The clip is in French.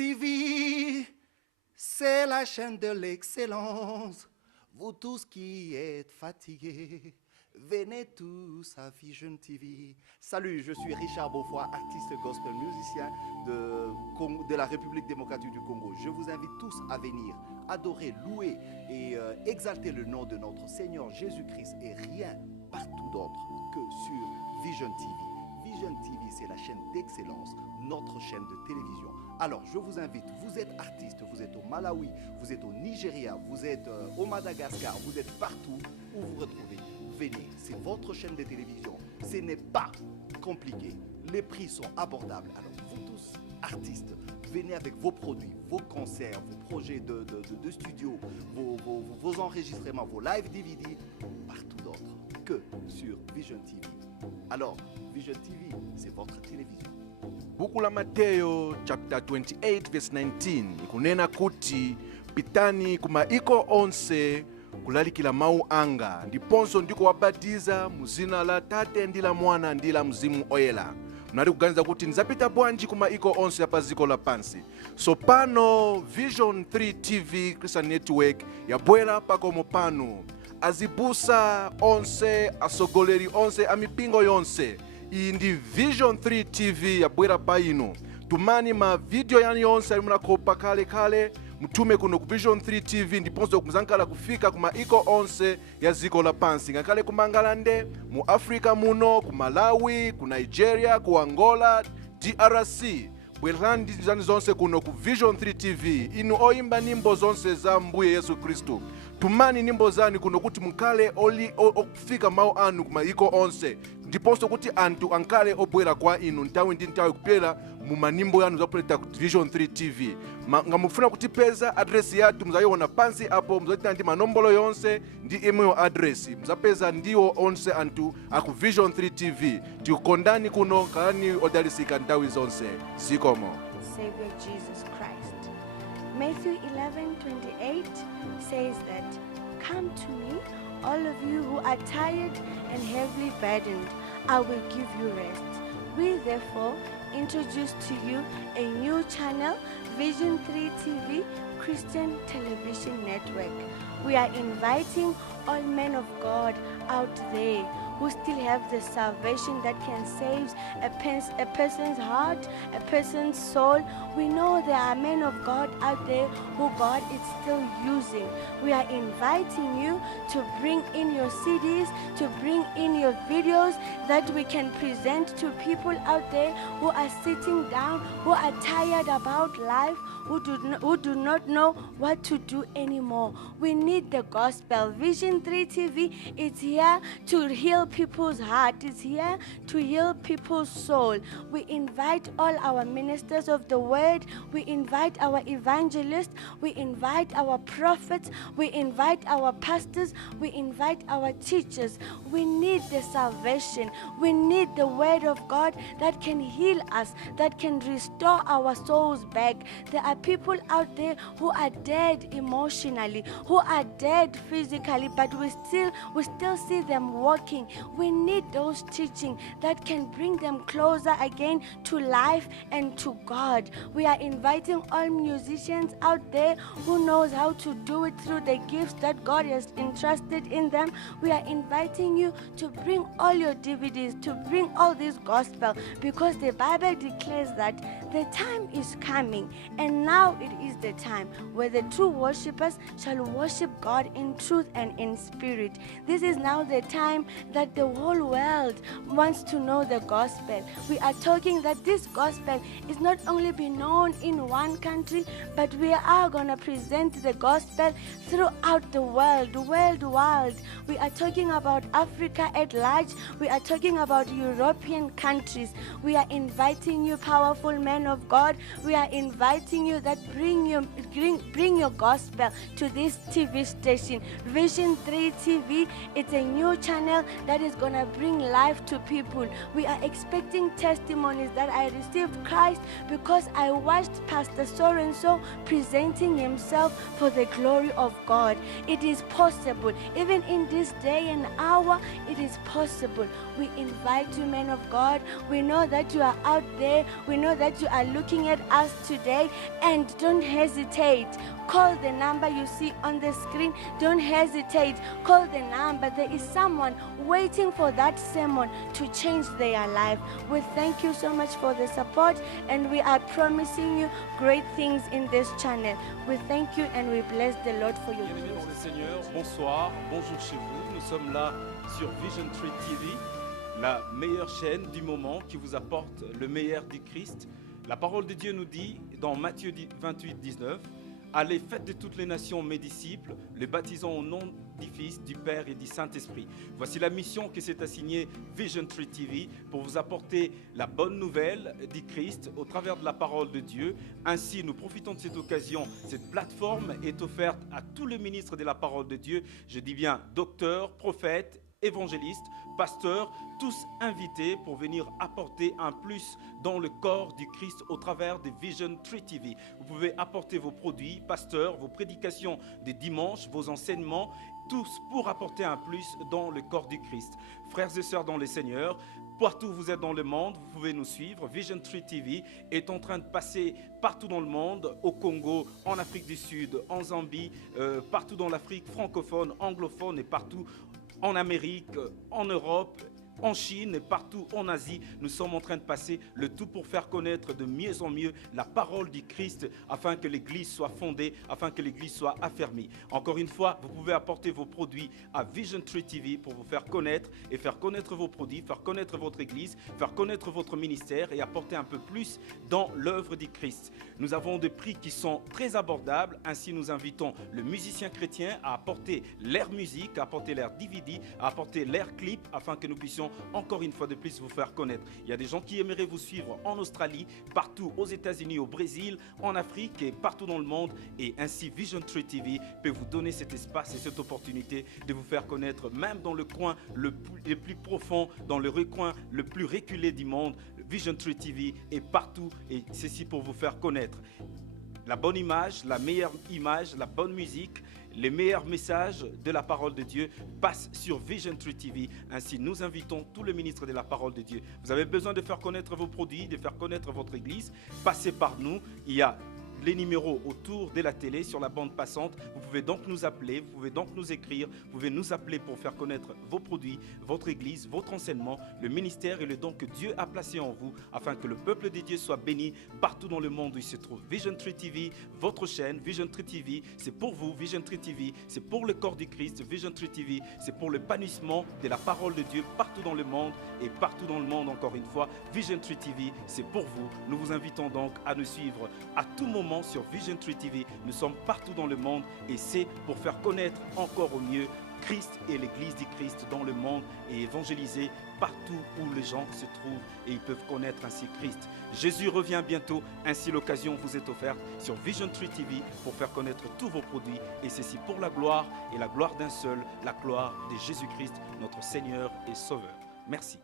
TV, c'est la chaîne de l'excellence. Vous tous qui êtes fatigués, venez tous à Vision TV. Salut, je suis Richard Beaufoy, artiste gospel musicien de la République démocratique du Congo. Je vous invite tous à venir adorer, louer et exalter le nom de notre Seigneur Jésus-Christ et rien partout d'autre que sur Vision TV. Vision TV, c'est la chaîne d'excellence, notre chaîne de télévision. Alors, je vous invite, vous êtes artiste, vous êtes au Malawi, vous êtes au Nigeria, vous êtes au Madagascar, vous êtes partout où vous vous retrouvez. Venez, c'est votre chaîne de télévision. Ce n'est pas compliqué. Les prix sont abordables. Alors, vous tous, artistes, venez avec vos produits, vos concerts, vos projets de studio, vos enregistrements, vos live DVD, partout d'autre que sur Vision TV. Alors, Vision TV, c'est votre télévision. Buku la Mateo chapter 28 verse 19 ikunena kuti pitani kumaiko onse kulalikila mau anga ndiponso ndiko wabatiza muzina la Tate ndi la Mwana ndi la Mzimu Oyela. Munali kuganiza kuti nzapita bwanji kumaiko onse yapaziko la pansi. So pano Vision 3 TV Christian Network yabwera pakomo pano azibusa onse asogoleri onse amipingo yonse. Iyi ndi Vision 3 TV yabwera pa ino. Tumani ma video yani yonse ali munakopa kale mutume kuno ku Vision 3 TV ndiponso kumzankala kufika kuma iko onse ya ziko la pansi ngankale kumangalande mu Africa muno, ku Malawi, ku Nigeria, ku Angola, DRC. Bwerani zani zonse kuno ku Vision 3 TV inu oimba nyimbo zonse za Mbuye Yesu Kristo. Tumani nyimbo zani kuno kuti mukale okufika mau anu kuma iko onse ndiponso kuti antu ankale obwera kwa inu ntawi ndi ntawi kupyera mu manimbo yanu zapuleta ku Vision 3 TV. Ngamufuna kutipeza adresi yatu mzayiona pansi apo, mzayitina ndi manombolo yonse ndi email address mzapeza ndiwo onse antu aku Vision 3 TV. Tikukondani kuno, kalani odalisika ntawi zonse. Zikomo. Savior Jesus Christ. Matthew 11:28 says that, "Come to me, all of you who are tired and heavily burdened, I will give you rest." We therefore introduce to you a new channel, Vision 3 TV Christian Television Network. We are inviting all men of God out there who still have the salvation that can save a person's heart, a person's soul. We know there are men of God out there who God is still using. We are inviting you to bring in your CDs, to bring in your videos that we can present to people out there who are sitting down, who are tired about life, who do not know what to do anymore. We need the gospel. Vision 3 TV is here to heal people's heart. It's here to heal people's soul. We invite all our ministers of the word. We invite our evangelists. We invite our prophets. We invite our pastors. We invite our teachers. We need the salvation. We need the word of God that can heal us, that can restore our souls back. There are people out there who are dead emotionally, who are dead physically, but we still see them walking. We need those teaching that can bring them closer again to life and to God. We are inviting all musicians out there who knows how to do it through the gifts that God has entrusted in them. We are inviting you to bring all your DVDs, to bring all this gospel, because the Bible declares that the time is coming, and now it is the time where the true worshippers shall worship God in truth and in spirit. This is now the time that the whole world wants to know the gospel. We are talking that this gospel is not only be known in one country, but we are going to present the gospel throughout the world, worldwide. We are talking about Africa at large. We are talking about European countries. We are inviting you, powerful men of God. We are inviting you that bring your gospel to this TV station, Vision 3 TV. It's a new channel that is going to bring life to people. We are expecting testimonies that I received Christ because I watched Pastor So-and-so presenting himself for the glory of God. It is possible. Even in this day and hour, it is possible. We invite you, men of God. We know that you are out there. We know that you are looking at us today, and don't hesitate. Call the number you see on the screen. Don't hesitate. Call the number. There is someone waiting for that sermon to change their life. We thank you so much for the support, and we are promising you great things in this channel. We thank you and we bless the Lord for your Bien-aimés dans le gifts. Seigneur, bonsoir, bonjour chez vous. Nous sommes là sur Vision Tree TV, la meilleure chaîne du moment qui vous apporte le meilleur du Christ. La parole de Dieu nous dit dans Matthieu 28, 19, « Allez, faites de toutes les nations mes disciples, les baptisant au nom du Fils, du Père et du Saint-Esprit. » Voici la mission que s'est assignée Vision Tree TV pour vous apporter la bonne nouvelle du Christ au travers de la parole de Dieu. Ainsi, nous profitons de cette occasion. Cette plateforme est offerte à tous les ministres de la parole de Dieu. Je dis bien docteurs, prophètes, évangélistes, pasteurs, tous invités pour venir apporter un plus dans le corps du Christ au travers de Vision Tree TV. Vous pouvez apporter vos produits, pasteurs, vos prédications des dimanches, vos enseignements, tous pour apporter un plus dans le corps du Christ. Frères et sœurs dans le Seigneur, partout où vous êtes dans le monde, vous pouvez nous suivre. Vision Tree TV est en train de passer partout dans le monde, au Congo, en Afrique du Sud, en Zambie, partout dans l'Afrique francophone, anglophone et partout en Amérique, en Europe, en Chine et partout en Asie. Nous sommes en train de passer le tout pour faire connaître de mieux en mieux la parole du Christ afin que l'Église soit fondée, afin que l'Église soit affermie. Encore une fois, vous pouvez apporter vos produits à Vision Tree TV pour vous faire connaître et faire connaître vos produits, faire connaître votre Église, faire connaître votre ministère et apporter un peu plus dans l'œuvre du Christ. Nous avons des prix qui sont très abordables. Ainsi, nous invitons le musicien chrétien à apporter leur musique, à apporter leur DVD, à apporter leur clip afin que nous puissions encore une fois de plus vous faire connaître. Il y a des gens qui aimeraient vous suivre en Australie, partout aux États-Unis, au Brésil, en Afrique et partout dans le monde. Et ainsi, Vision Tree TV peut vous donner cet espace et cette opportunité de vous faire connaître, même dans le coin le plus profond, dans le recoin le plus reculé du monde. Vision Tree TV est partout et ceci pour vous faire connaître la bonne image, la meilleure image, la bonne musique. Les meilleurs messages de la parole de Dieu passent sur Vision Tree TV. Ainsi, nous invitons tous les ministres de la parole de Dieu. Vous avez besoin de faire connaître vos produits, de faire connaître votre Église. Passez par nous. Il y a les numéros autour de la télé sur la bande passante. Vous pouvez donc nous appeler, vous pouvez donc nous écrire, vous pouvez nous appeler pour faire connaître vos produits, votre Église, votre enseignement, le ministère et le don que Dieu a placé en vous afin que le peuple de Dieu soit béni partout dans le monde où il se trouve. Vision Tree TV, votre chaîne, Vision Tree TV, c'est pour vous. Vision Tree TV, c'est pour le corps du Christ. Vision Tree TV, c'est pour l'épanouissement de la parole de Dieu partout dans le monde et partout dans le monde encore une fois. Vision Tree TV, c'est pour vous. Nous vous invitons donc à nous suivre à tout moment sur Vision Tree TV. Nous sommes partout dans le monde et c'est pour faire connaître encore au mieux Christ et l'Église du Christ dans le monde et évangéliser partout où les gens se trouvent et ils peuvent connaître ainsi Christ. Jésus revient bientôt, ainsi l'occasion vous est offerte sur Vision Tree TV pour faire connaître tous vos produits et ceci pour la gloire et la gloire d'un seul, la gloire de Jésus-Christ, notre Seigneur et Sauveur. Merci.